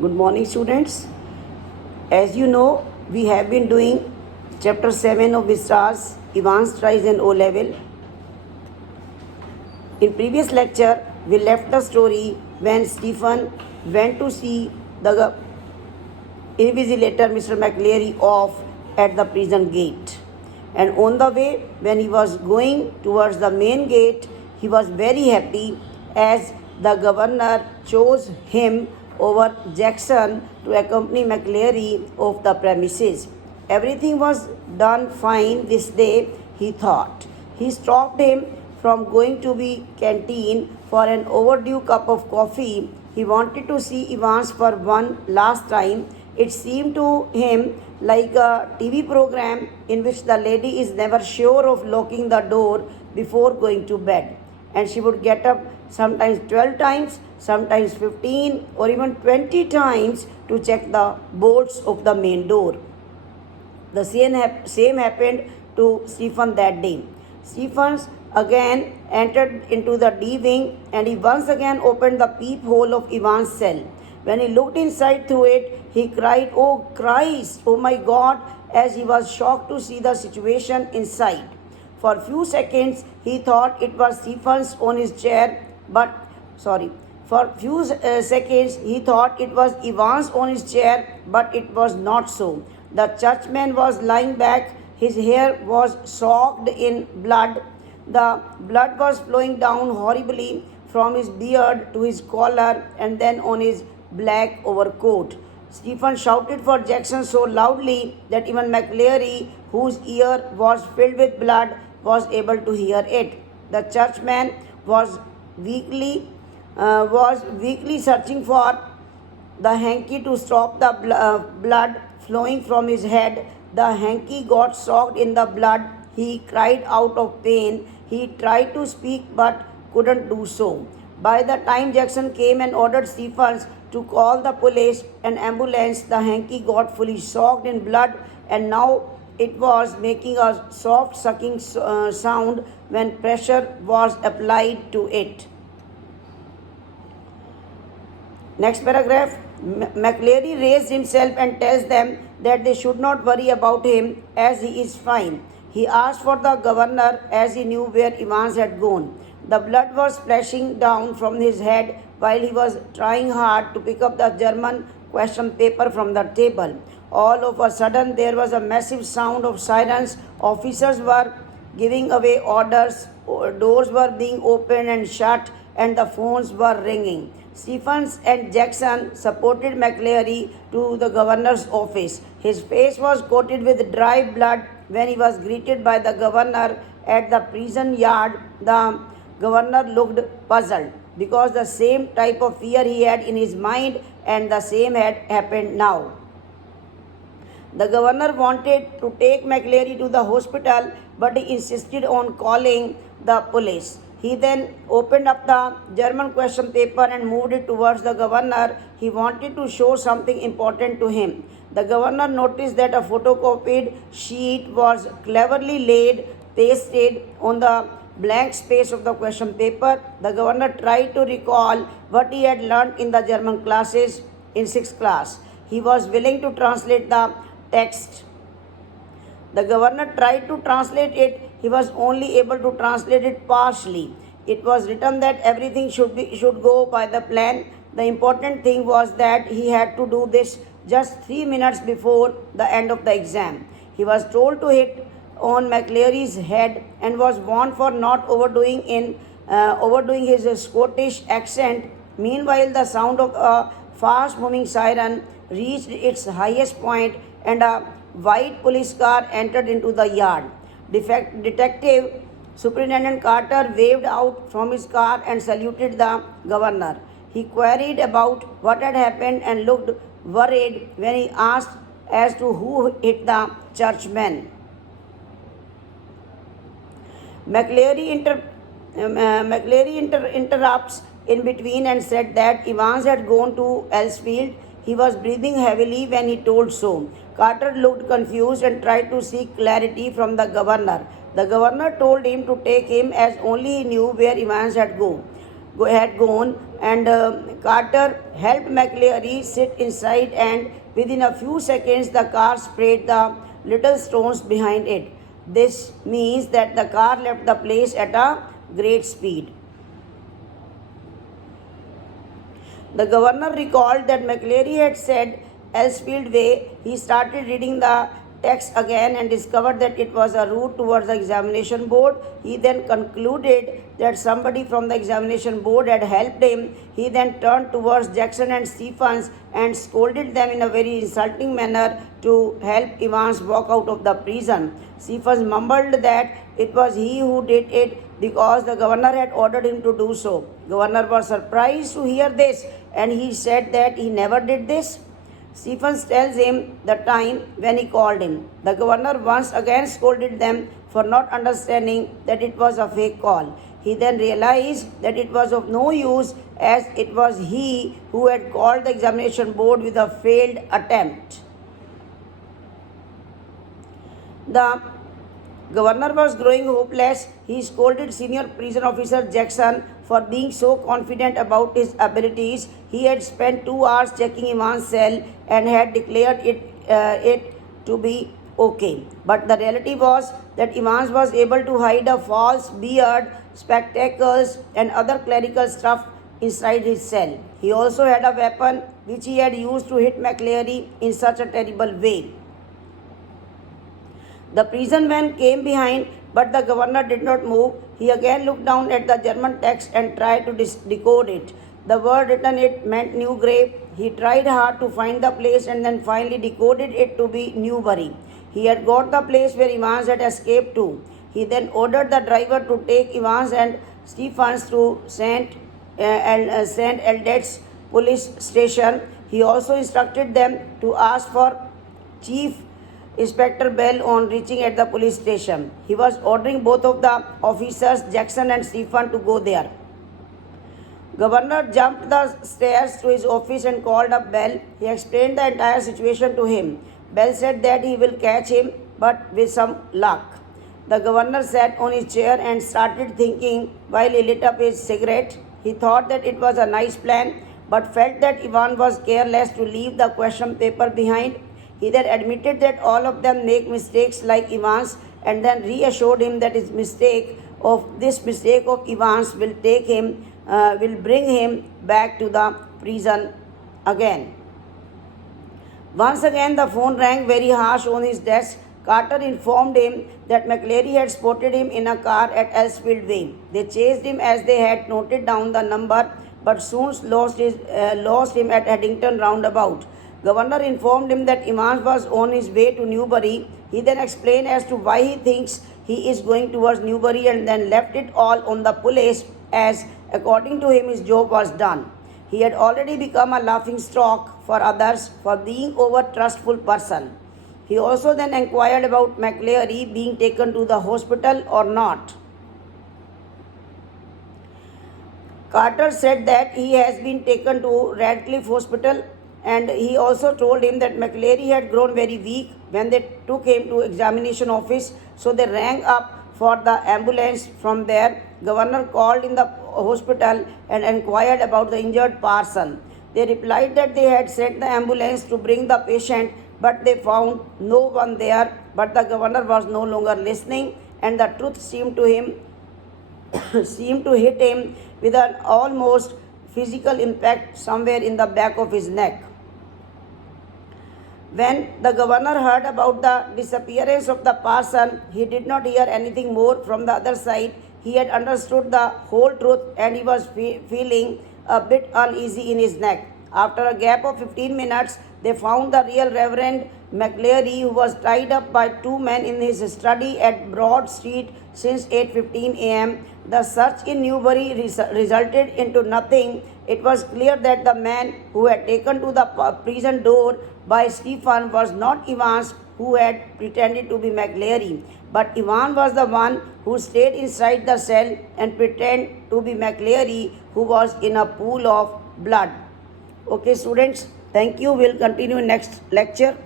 Good morning, students. As you know, we have been doing chapter 7 of Vistas, Advanced Tries and O level. In previous lecture, we left the story when Stephen went to see the invigilator Mr. McLeary off at the prison gate. And on the way, when he was going towards the main gate, he was very happy as the governor chose him over Jackson to accompany McLeary off the premises. Everything was done fine this day, he thought. He stopped him from going to the canteen for an overdue cup of coffee. He wanted to see Evans for one last time. It seemed to him like a TV program in which the lady is never sure of locking the door before going to bed. And she would get up sometimes 12 times, sometimes 15 or even 20 times to check the bolts of the main door. The same happened to Stephen that day. Stephen again entered into the D wing and he once again opened the peephole of Ivan's cell. When he looked inside through it, he cried, "Oh Christ, oh my God," as he was shocked to see the situation inside. For a few seconds, he thought it was Stephen's on his chair, For a few seconds, he thought it was Ivan's on his chair, but it was not so. The churchman was lying back. His hair was soaked in blood. The blood was flowing down horribly from his beard to his collar and then on his black overcoat. Stephen shouted for Jackson so loudly that even McLeary, whose ear was filled with blood, was able to hear it. The churchman was weakly searching for the hanky to stop the blood flowing from his head. The hanky got soaked in the blood. He cried out of pain. He tried to speak but couldn't do so. By the time Jackson came and ordered Stephens to call the police and ambulance, the hanky got fully soaked in blood and now it was making a soft sucking sound when pressure was applied to it. Next paragraph. McLeary raised himself and tells them that they should not worry about him as he is fine. He asked for the governor as he knew where Evans had gone. The blood was splashing down from his head while he was trying hard to pick up the German question paper from the table. All of a sudden, there was a massive sound of sirens. Officers were giving away orders, doors were being opened and shut, and the phones were ringing. Stephens and Jackson supported McLeary to the governor's office. His face was coated with dry blood when he was greeted by the governor at the prison yard. The governor looked puzzled because the same type of fear he had in his mind and the same had happened now. The governor wanted to take McLeary to the hospital, but he insisted on calling the police. He then opened up the German question paper and moved it towards the governor. He wanted to show something important to him. The governor noticed that a photocopied sheet was cleverly pasted on the blank space of the question paper. The governor tried to recall what he had learned in the German classes in 6th class. He was willing to translate the text. The governor tried to translate it. He was only able to translate it partially. It was written that everything should go by the plan. The important thing was that he had to do this just 3 minutes before the end of the exam. He was told to hit on McLeary's head and was warned for not overdoing his Scottish accent. Meanwhile, the sound of a fast-moving siren reached its highest point and a white police car entered into the yard. Detective Superintendent Carter waved out from his car and saluted the governor. He queried about what had happened and looked worried when he asked as to who hit the churchman. McLeary interrupts in between and said that Evans had gone to Elsfield. He was breathing heavily when he told so. Carter looked confused and tried to seek clarity from the governor. The governor told him to take him as only he knew where Evans had gone. had gone, and Carter helped McLeary sit inside, and within a few seconds the car sprayed the little stones behind it. This means that the car left the place at a great speed. The governor recalled that McLeary had said Elsfield Way. He started reading the text again and discovered that it was a route towards the examination board. He then concluded that somebody from the examination board had helped him. He then turned towards Jackson and Stephens and scolded them in a very insulting manner to help Evans walk out of the prison. Stephens mumbled that it was he who did it because the governor had ordered him to do so. Governor was surprised to hear this, and he said that he never did this. Stephens tells him the time when he called him. The governor once again scolded them for not understanding that it was a fake call. He then realized that it was of no use, as it was he who had called the examination board with a failed attempt. The governor was growing hopeless. He scolded senior prison officer Jackson for being so confident about his abilities. He had spent 2 hours checking Evans' cell and had declared it to be okay. But the reality was that Evans was able to hide a false beard, spectacles, and other clerical stuff inside his cell. He also had a weapon which he had used to hit McLeary in such a terrible way. The prison van came behind, but the governor did not move. He again looked down at the German text and tried to decode it. The word written it meant New Grave. He tried hard to find the place and then finally decoded it to be Newbury. He had got the place where Evans had escaped to. He then ordered the driver to take Evans and Stephens to St. Eldred's police station. He also instructed them to ask for Chief Inspector Bell on reaching at the police station. He was ordering both of the officers, Jackson and Stephen, to go there. Governor jumped the stairs to his office and called up Bell. He explained the entire situation to him. Bell said that he will catch him, but with some luck. The governor sat on his chair and started thinking while he lit up his cigarette. He thought that it was a nice plan, but felt that Ivan was careless to leave the question paper behind. He then admitted that all of them make mistakes like Evans, and then reassured him that this mistake of Evans will bring him back to the prison again. Once again, the phone rang very harsh on his desk. Carter informed him that McLeary had spotted him in a car at Elsfield Way. They chased him as they had noted down the number, but soon lost him at Eddington roundabout. Governor informed him that Evans was on his way to Newbury. He then explained as to why he thinks he is going towards Newbury, and then left it all on the police, as according to him his job was done. He had already become a laughing stock for others for being over trustful person. He also then inquired about McLeary being taken to the hospital or not. Carter said that he has been taken to Radcliffe Hospital, and he also told him that McLeary had grown very weak when they took him to examination office, so they rang up for the ambulance from there. Governor called in the hospital and inquired about the injured parson. They replied that they had sent the ambulance to bring the patient, but they found no one there. But the governor was no longer listening, and the truth seemed to hit him with an almost physical impact somewhere in the back of his neck. When the governor heard about the disappearance of the parson, he did not hear anything more from the other side. He had understood the whole truth, and he was feeling a bit uneasy in his neck. After a gap of 15 minutes, they found the real Reverend McLeary, who was tied up by two men in his study at Broad Street since 8:15 a.m. The search in Newbury resulted into nothing. It was clear that the man who had taken to the prison door by Stephen was not Evans, who had pretended to be McLeary, but Evans was the one who stayed inside the cell and pretended to be McLeary, who was in a pool of blood. Okay, students, thank you. We'll continue next lecture.